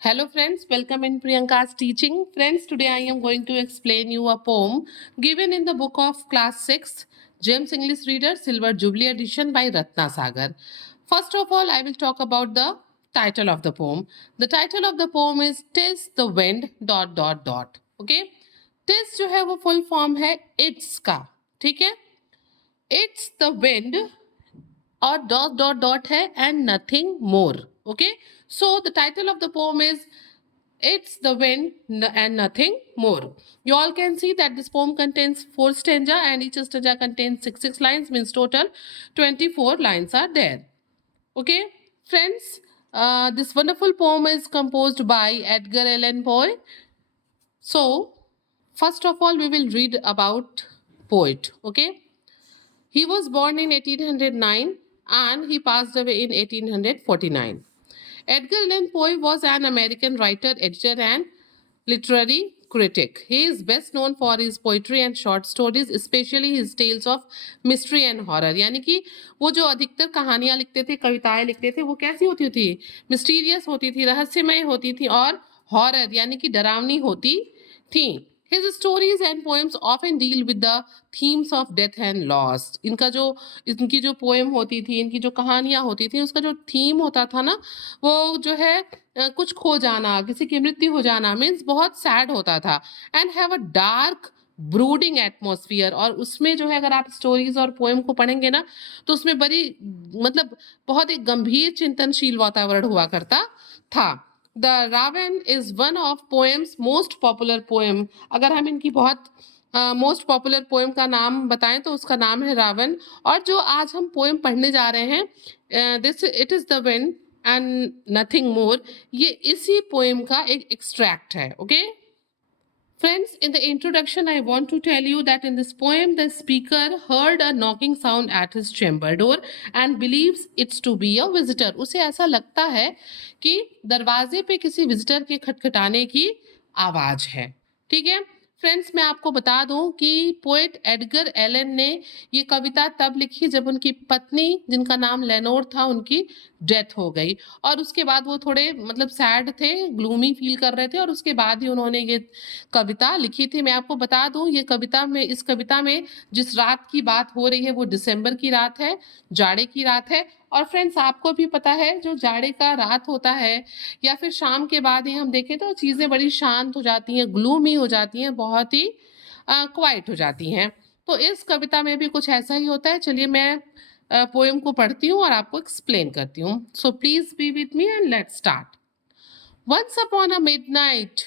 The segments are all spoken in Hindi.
Hello friends, welcome in Priyanka's teaching. Friends, today I am going to explain you a poem given in the book of class 6, James English Reader Silver Jubilee edition by Ratna Sagar. First of all, I will talk about the title of the poem. The title of the poem is Tis the Wind ... Okay? Tis जो है वो full form है It's का, ठीक है? It's the wind और ... है and nothing more. Okay? So the title of the poem is It's the wind and nothing more. You all can see that this poem contains 4 stanza and each stanza contains 6 lines, means total 24 lines are there. Okay, friends, this wonderful poem is composed by Edgar Allan Poe. So, first of all, we will read about poet. Okay, he was born in 1809 and he passed away in 1849. Edgar Allan Poe was an American writer, editor, and literary critic. He is best known for his poetry and short stories, especially his tales of mystery and horror. यानी कि वो जो अधिकतर कहानियां लिखते थे, कविताएं लिखते थे, वो कैसी होती थी? मिस्टीरियस होती थी, रहस्यमय होती थी और हॉरर यानी कि डरावनी होती थी. His stories and poems often deal with the themes of death and loss. इनकी जो पोएम होती थी, इनकी जो कहानियां होती थी, उसका जो थीम होता था ना, वो जो है कुछ खो जाना, किसी की मृत्यु हो जाना, मीन्स बहुत सैड होता था. And have a dark brooding atmosphere. और उसमें जो है अगर आप स्टोरीज और पोएम को पढ़ेंगे ना, तो उसमें बड़ी मतलब बहुत एक गंभीर चिंतनशील वातावरण हुआ करता था. The Raven is one of poems most popular poem. अगर हम इनकी बहुत मोस्ट पॉपुलर पोएम का नाम बताएं तो उसका नाम है रावण. और जो आज हम पोएम पढ़ने जा रहे हैं, this it is the wind and nothing मोर, ये इसी पोएम का एक एक्सट्रैक्ट है. Okay friends, in the introduction I want to tell you that in this poem the speaker heard a knocking sound at his chamber door and believes it's to be a visitor. उसे ऐसा लगता है कि दरवाजे पे किसी विजिटर के खटखटाने की आवाज है. ठीक है फ्रेंड्स, मैं आपको बता दूं कि पोएट एडगर एलन ने ये कविता तब लिखी जब उनकी पत्नी, जिनका नाम लेनोर था, उनकी डेथ हो गई. और उसके बाद वो थोड़े मतलब सैड थे, ग्लूमी फील कर रहे थे, और उसके बाद ही उन्होंने ये कविता लिखी थी. मैं आपको बता दूं इस कविता में जिस रात की बात हो रही है वो दिसंबर की रात है, जाड़े की रात है. और फ्रेंड्स, आपको भी पता है जो जाड़े का रात होता है या फिर शाम के बाद ही हम देखें तो चीज़ें बड़ी शांत हो जाती हैं, ग्लूमी हो जाती हैं, बहुत ही क्वाइट हो जाती हैं. तो इस कविता में भी कुछ ऐसा ही होता है. चलिए मैं पोएम को पढ़ती हूँ और आपको एक्सप्लेन करती हूँ. So please be with me and let's start. Once upon a midnight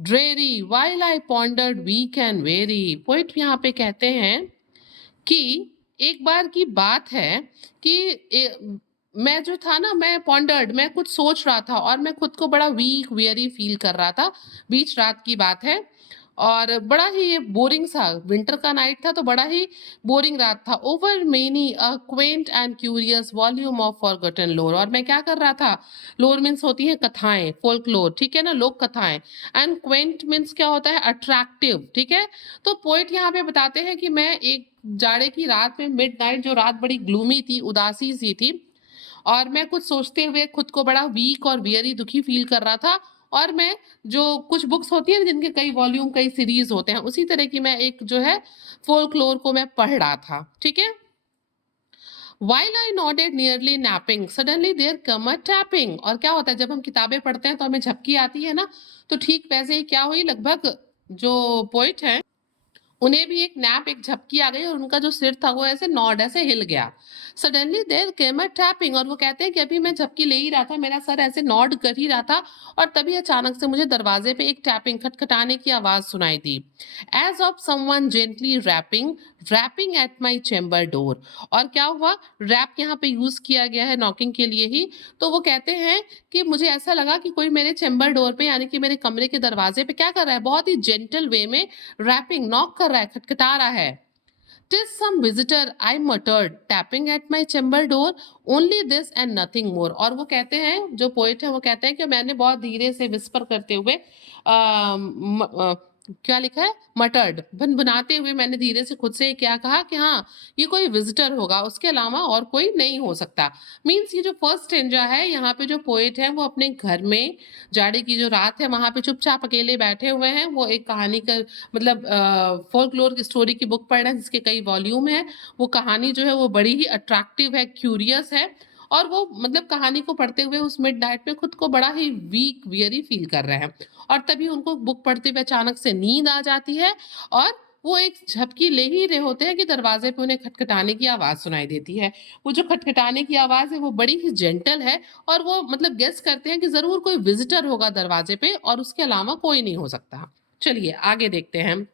dreary while I pondered weak and weary. Poet यहाँ पे कहते हैं कि एक बार की बात है कि मैं जो था ना, मैं पॉन्डर्ड, मैं कुछ सोच रहा था और मैं खुद को बड़ा वीक वेरी फील कर रहा था. बीच रात की बात है और बड़ा ही ये बोरिंग सा विंटर का नाइट था, तो बड़ा ही बोरिंग रात था. Over many a Quint and curious volume of forgotten लोर. और मैं क्या कर रहा था? लोर मीन्स होती है कथाएं, फोल्कलोर, ठीक है ना, लोक कथाएं. एंड क्वेंट मीन्स क्या होता है? अट्रैक्टिव. ठीक है, तो पोइट यहाँ पे बताते हैं कि मैं एक जाड़े की रात में, मिड नाइट, जो रात बड़ी ग्लूमी थी, उदासी सी थी, और मैं कुछ सोचते हुए खुद को बड़ा वीक और वियरी, दुखी फील कर रहा था. और मैं जो कुछ बुक्स होती है जिनके कई वॉल्यूम, कई सीरीज होते हैं, उसी तरह की मैं एक जो है फोल्कलोर को मैं पढ़ रहा था. ठीक है. While I nodded nearly napping, suddenly there come a tapping. और क्या होता है जब हम किताबें पढ़ते हैं तो हमें झपकी आती है ना, तो ठीक वैसे ही क्या हुई, लगभग जो पोइट है उन्हें भी एक नैप, एक झपकी आ गई और उनका जो सिर था वो ऐसे नॉड, ऐसे हिल गया. Suddenly there came a tapping. और वो कहते हैं कि अभी मैं झपकी ले ही रहा था, मेरा सर ऐसे नॉड कर ही रहा था, और तभी अचानक से मुझे दरवाजे पे एक टैपिंग, खटखटाने की आवाज सुनाई दी. As of someone gently rapping at my chamber door. और क्या हुआ? रैप यहाँ पे यूज किया गया है नॉकिंग के लिए ही. तो वो कहते हैं कि मुझे ऐसा लगा कि कोई मेरे चेम्बर डोर पे, यानी कि मेरे कमरे के दरवाजे पे क्या कर रहा है? बहुत ही जेंटल वे में रैपिंग, नॉक कर रहा है, खटखटा रहा है. "'Tis some visitor," I muttered, tapping at my chamber door. "Only this and nothing more." और वो कहते हैं, जो पोएट है वो कहते हैं कि मैंने बहुत धीरे से विस्पर करते हुए क्या लिखा है, मटर्ड, भुनभुनाते हुए मैंने धीरे से खुद से क्या कहा कि हाँ ये कोई विजिटर होगा, उसके अलावा और कोई नहीं हो सकता। मीन्स ये जो फर्स्ट स्टेंजा है, यहाँ पे जो पोएट है वो अपने घर में जाड़े की जो रात है वहां पे चुपचाप अकेले बैठे हुए हैं। वो एक कहानी का मतलब फोल्कलोर स्टोरी की बुक पढ़ रहे हैं जिसके कई वॉल्यूम है। वो कहानी जो है वो बड़ी ही अट्रैक्टिव है, क्यूरियस है, और वो मतलब कहानी को पढ़ते हुए उस मिड नाइट में खुद को बड़ा ही वीक वियरी फील कर रहे हैं। और तभी उनको बुक पढ़ते हुए अचानक से नींद आ जाती है और वो एक झपकी ले ही रहे होते हैं कि दरवाजे पे उन्हें खटखटाने की आवाज सुनाई देती है। वो जो खटखटाने की आवाज है वो बड़ी ही जेंटल है और वो मतलब गेस करते हैं कि जरूर कोई विजिटर होगा दरवाजे पे और उसके अलावा कोई नहीं हो सकता। चलिए आगे देखते हैं।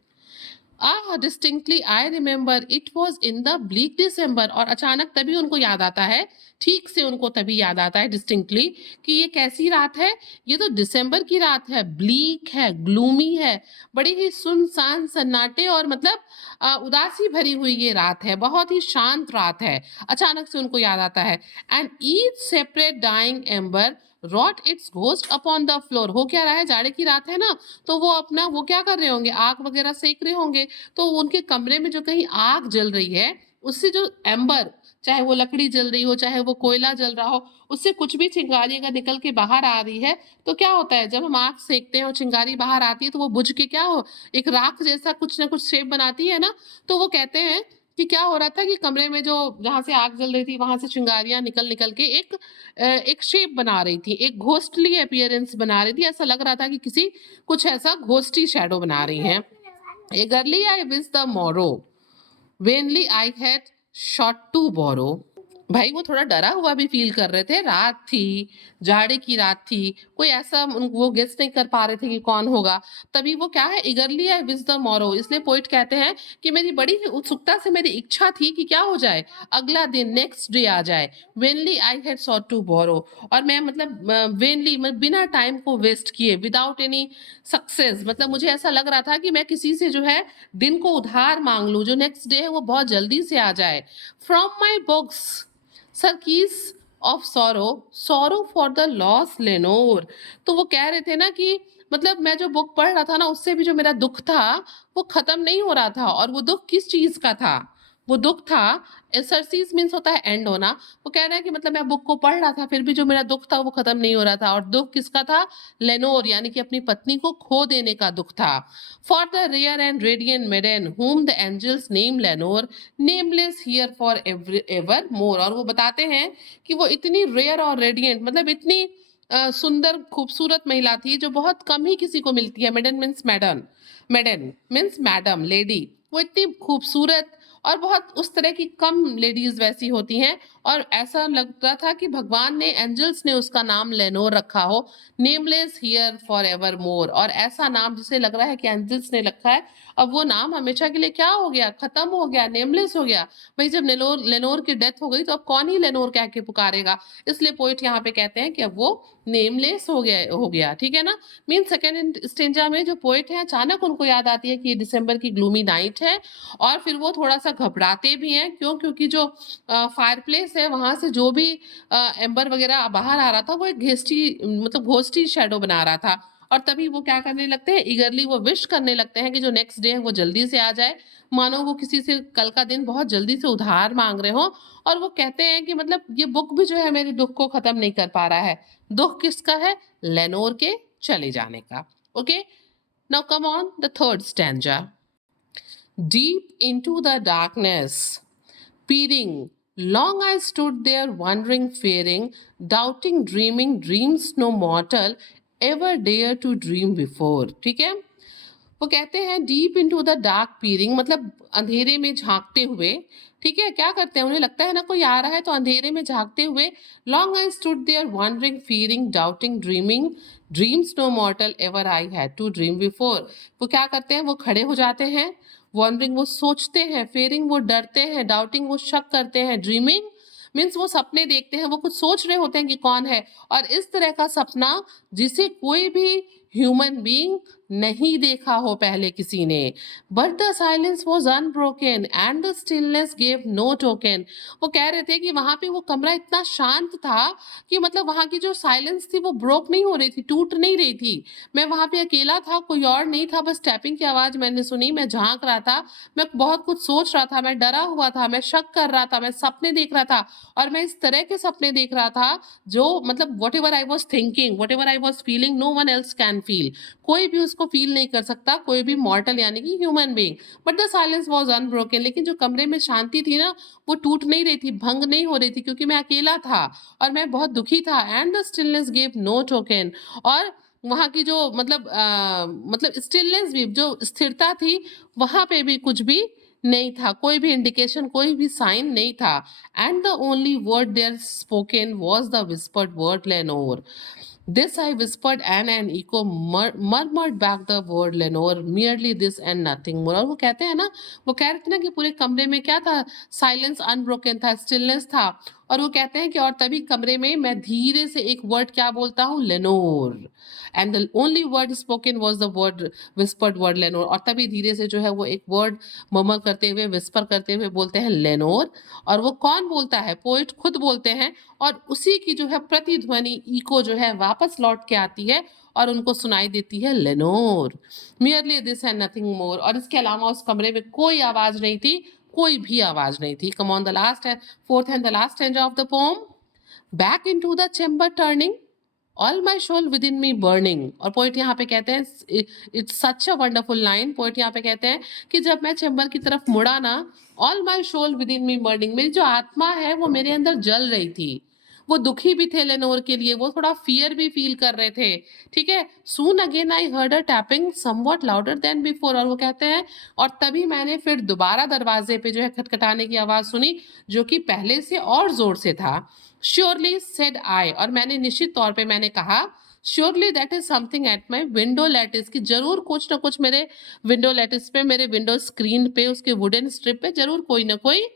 Distinctly I remember it was in the bleak December. और अचानक तभी उनको याद आता है, ठीक से उनको तभी याद आता है डिस्टिंक्टली कि ये कैसी रात है, ये तो दिसंबर की रात है, ब्लीक है, ग्लूमी है, बड़ी ही सुनसान सन्नाटे और मतलब उदासी भरी हुई ये रात है, बहुत ही शांत रात है। अचानक से उनको याद आता है, and each separate dying ember wrought its ghost upon the floor. हो क्या रहा है, जाड़े की रात है ना, तो वो अपना वो क्या कर रहे होंगे, आग वगैरह सेक रहे होंगे। तो उनके कमरे में जो कहीं आग जल रही है उससे जो एम्बर, चाहे वो लकड़ी जल रही हो चाहे वो कोयला जल रहा हो, उससे कुछ भी चिंगारी अगर निकल के बाहर आ रही है तो क्या होता है, जब हम आग सेकते हैं और चिंगारी बाहर आती है तो वो बुझ के क्या हो, एक राख जैसा कुछ ना कुछ शेप बनाती है ना। तो वो कहते हैं कि क्या हो रहा था कि कमरे में जो जहां से आग जल रही थी वहां से चिंगारियां निकल निकल के एक शेप बना रही थी, एक घोस्टली अपीयरेंस बना रही थी। ऐसा लग रहा था कि किसी कुछ ऐसा घोस्टी शैडो बना रही हैं। Eagerly I wish the morrow, vainly I had sought to borrow। भाई वो थोड़ा डरा हुआ भी फील कर रहे थे, रात थी, जाड़े की रात थी, कोई ऐसा वो गेस नहीं कर पा रहे थे कि कौन होगा। तभी वो क्या है, eagerly I wish the Morrow, इसलिए पोइट कहते हैं कि मेरी बड़ी ही उत्सुकता से मेरी इच्छा थी कि क्या हो जाए, अगला दिन, नेक्स्ट डे आ जाए। Vainly I had sought to borrow, और मैं मतलब वेनली मैं बिना टाइम को वेस्ट किए, विदाउट एनी सक्सेस, मतलब मुझे ऐसा लग रहा था कि मैं किसी से जो है दिन को उधार मांग लूं, जो नेक्स्ट डे है वो बहुत जल्दी से आ जाए। From my books surcease of sorrow, sorrow for the lost Lenore. तो वो कह रहे थे ना कि मतलब मैं जो बुक पढ़ रहा था ना उससे भी जो मेरा दुख था वो खत्म नहीं हो रहा था। और वो दुख किस चीज का था, वो दुख था, सरसीज मीन्स होता है एंड होना। वो कह रहा है कि मतलब मैं बुक को पढ़ रहा था फिर भी जो मेरा दुख था वो खत्म नहीं हो रहा था। और दुख किसका था, लेनोर, यानी कि अपनी पत्नी को खो देने का दुख था। For the rare and radiant maiden whom the angels name Lenore, nameless here for evermore. और वो बताते हैं कि वो इतनी रेयर और रेडियंट मतलब इतनी सुंदर खूबसूरत महिला थी जो बहुत कम ही किसी को मिलती है। Maiden means madam, maiden means madam, lady. वो इतनी खूबसूरत और बहुत उस तरह की कम लेडीज वैसी होती हैं। और ऐसा लगता था कि भगवान ने, एंजल्स ने उसका नाम लेनोर रखा हो, nameless here for evermore. और ऐसा नाम जिसे लग रहा है कि एंजल्स ने रखा है, अब वो नाम हमेशा के लिए क्या हो गया, खत्म हो गया, नेमलेस हो गया। भाई जब लेनोर की डेथ हो गई तो अब कौन ही लेनोर कह के पुकारेगा। इसलिए पोइट यहाँ पे कहते हैं कि अब वो नेमलेस हो गया, ठीक है ना। मीन सेकेंड स्टेंजा में जो पोइट है अचानक उनको याद आती है कि ये दिसंबर की ग्लूमी नाइट है, और फिर वो थोड़ा सा घबराते भी हैं। क्यों, क्योंकि जो फायर प्लेस है वहां से जो भी एम्बर वगैरह बाहर आ रहा था वो एक घेस्टी मतलब घोस्टी शेडो बना रहा था। और तभी वो क्या करने लगते हैं, ईगरली वो विश करने लगते हैं कि जो नेक्स्ट डे है वो जल्दी से आ जाए, मानो वो किसी से कल का दिन बहुत जल्दी से उधार मांग रहे हो। और वो कहते हैं कि मतलब ये बुक भी जो है मेरे दुख को खत्म नहीं कर पा रहा है। दुख किसका है, लेनोर के चले जाने का। Okay, now come on the third stanza. Deep into the darkness, peering, long I stood there wondering, fearing, doubting, dreaming dreams no mortal ever dare to dream before। ठीक है, वो कहते हैं डीप इनटू द डार्क पीरिंग, मतलब अंधेरे में झांकते हुए। ठीक है, क्या करते हैं, उन्हें लगता है ना कोई आ रहा है तो अंधेरे में झांकते हुए। Long I stood there wondering, fearing, doubting, dreaming dreams no mortal ever I had to dream before. वो क्या करते हैं, वो खड़े हो जाते हैं, वंडरिंग वो सोचते हैं, फेयरिंग वो डरते हैं, डाउटिंग वो शक करते हैं, ड्रीमिंग मीन्स वो सपने देखते हैं, वो कुछ सोच रहे होते हैं कि कौन है। और इस तरह का सपना जिसे कोई भी ह्यूमन बीइंग नहीं देखा हो पहले किसी ने। But the silence was unbroken and the stillness gave no token. वो कह रहे थे कि वहां पे वो कमरा इतना शांत था कि मतलब वहां की जो साइलेंस थी वो ब्रोक नहीं हो रही थी, टूट नहीं रही थी। मैं वहां पे अकेला था, कोई और नहीं था, बस टैपिंग की आवाज मैंने सुनी, मैं झांक रहा था, मैं बहुत कुछ सोच रहा था, मैं डरा हुआ था, मैं शक कर रहा था, मैं सपने देख रहा था। और मैं इस तरह के सपने देख रहा था जो मतलब whatever I was thinking, whatever I was feeling, no one else can feel. कोई भी उसको फील नहीं कर सकता, कोई भी मॉर्टल यानी कि human being. But the silence was unbroken. लेकिन जो कमरे में शांति थी ना, वो टूट नहीं रही थी, भंग नहीं हो रही थी, क्योंकि मैं अकेला था और मैं बहुत दुखी था। And the stillness give no token. और वहां की जो मतलब स्टिलनेस भी, जो स्थिरता थी, वहां पे भी कुछ भी नहीं था, कोई भी इंडिकेशन, कोई भी साइन नहीं था। And the only word there spoken was the whispered word Lenore. This I whispered, and an echo murmured back the word Lenore, merely this and nothing more. और वो कहते हैं ना, वो कह रहे थे ना कि पूरे कमरे में क्या था, साइलेंस अनब्रोकन था, स्टिलनेस था। और वो कहते हैं कि और तभी कमरे में मैं धीरे से एक वर्ड क्या बोलता हूँ, Lenore. And the only word spoken was the word whispered word Lenore. और तभी धीरे से जो है वो एक वर्ड मर्मर करते हुए, विस्पर करते हुए बोलते हैं लेनोर। और वो कौन बोलता है, पोइट खुद बोलते हैं। और उसी की जो है प्रतिध्वनि, इको जो है वापस लौट के आती है और उनको सुनाई देती है Lenore, merely this and nothing more. और इसके अलावा उस कमरे में कोई आवाज नहीं थी, कोई भी आवाज नहीं थी। Come on the last and fourth and the last stanza of the poem. Back into the chamber turning, all my soul within me burning. और पोइट यहाँ पे कहते हैं, it's such a wonderful line. Poet यहाँ पे कहते हैं कि जब मैं चेम्बर की तरफ मुड़ा ना, all my soul within me burning, मेरी जो आत्मा है वो मेरे अंदर जल रही थी। वो दुखी भी थे लेनोर के लिए, वो थोड़ा फियर भी फील कर रहे थे। ठीक है। Soon again I heard a tapping somewhat louder than before. और वो कहते हैं और तभी मैंने फिर दोबारा दरवाजे पे जो है खटखटाने की आवाज सुनी, जो कि पहले से और जोर से था। Surely said I. और मैंने निश्चित तौर पे मैंने कहा, surely that is something at my window lattice, कि जरूर कुछ ना कुछ मेरे विंडो लेटिस पे, मेरे विंडो स्क्रीन पे, उसके वुडन स्ट्रिप पे जरूर कोई ना कोई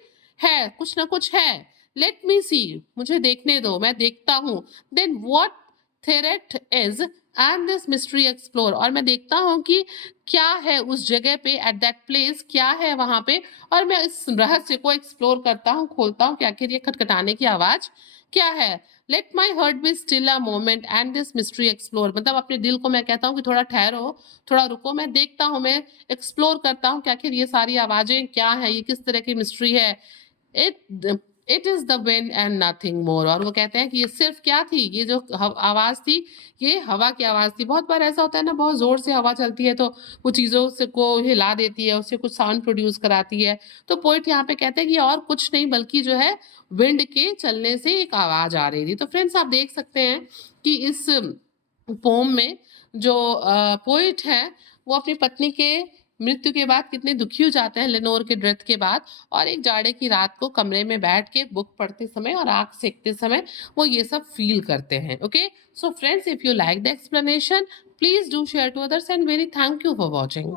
है, कुछ ना कुछ है। लेट मी सी, मुझे देखने दो, मैं देखता हूं। Then what thereat is and this mystery explore. और मैं देखता हूं कि क्या है उस जगह पे, एट दैट प्लेस, क्या है वहां पे। और मैं इस रहस्य को एक्सप्लोर करता हूँ, खोलता हूँ कि आखिर ये खटखटाने की आवाज क्या है। Let my hurt be still a moment and this mystery explore. मतलब अपने दिल को मैं कहता हूँ कि थोड़ा ठहरो, थोड़ा रुको, मैं देखता हूँ, मैं एक्सप्लोर करता हूँ कि आखिर ये सारी आवाजें क्या है, ये किस तरह की मिस्ट्री है। It it is the wind and nothing more. और वो कहते हैं कि ये सिर्फ क्या थी, ये जो आवाज थी, ये हवा की आवाज थी। बहुत बार ऐसा होता है ना, बहुत जोर से हवा चलती है तो वो चीजों से को हिला देती है, उससे कुछ साउंड प्रोड्यूस कराती है। तो पोइट यहाँ पे कहते हैं कि और कुछ नहीं बल्कि जो है विंड के चलने से एक आवाज आ रही थी। तो फ्रेंड्स आप देख सकते हैं कि इस पोम में जो पोइट है वो अपनी पत्नी के मृत्यु के बाद कितने दुखी हो जाते हैं, लेनोर के डेथ के बाद। और एक जाड़े की रात को कमरे में बैठ के बुक पढ़ते समय और आग सेकते समय वो ये सब फील करते हैं। Okay, so friends, if you like the explanation, please do share to others and very thank you for watching.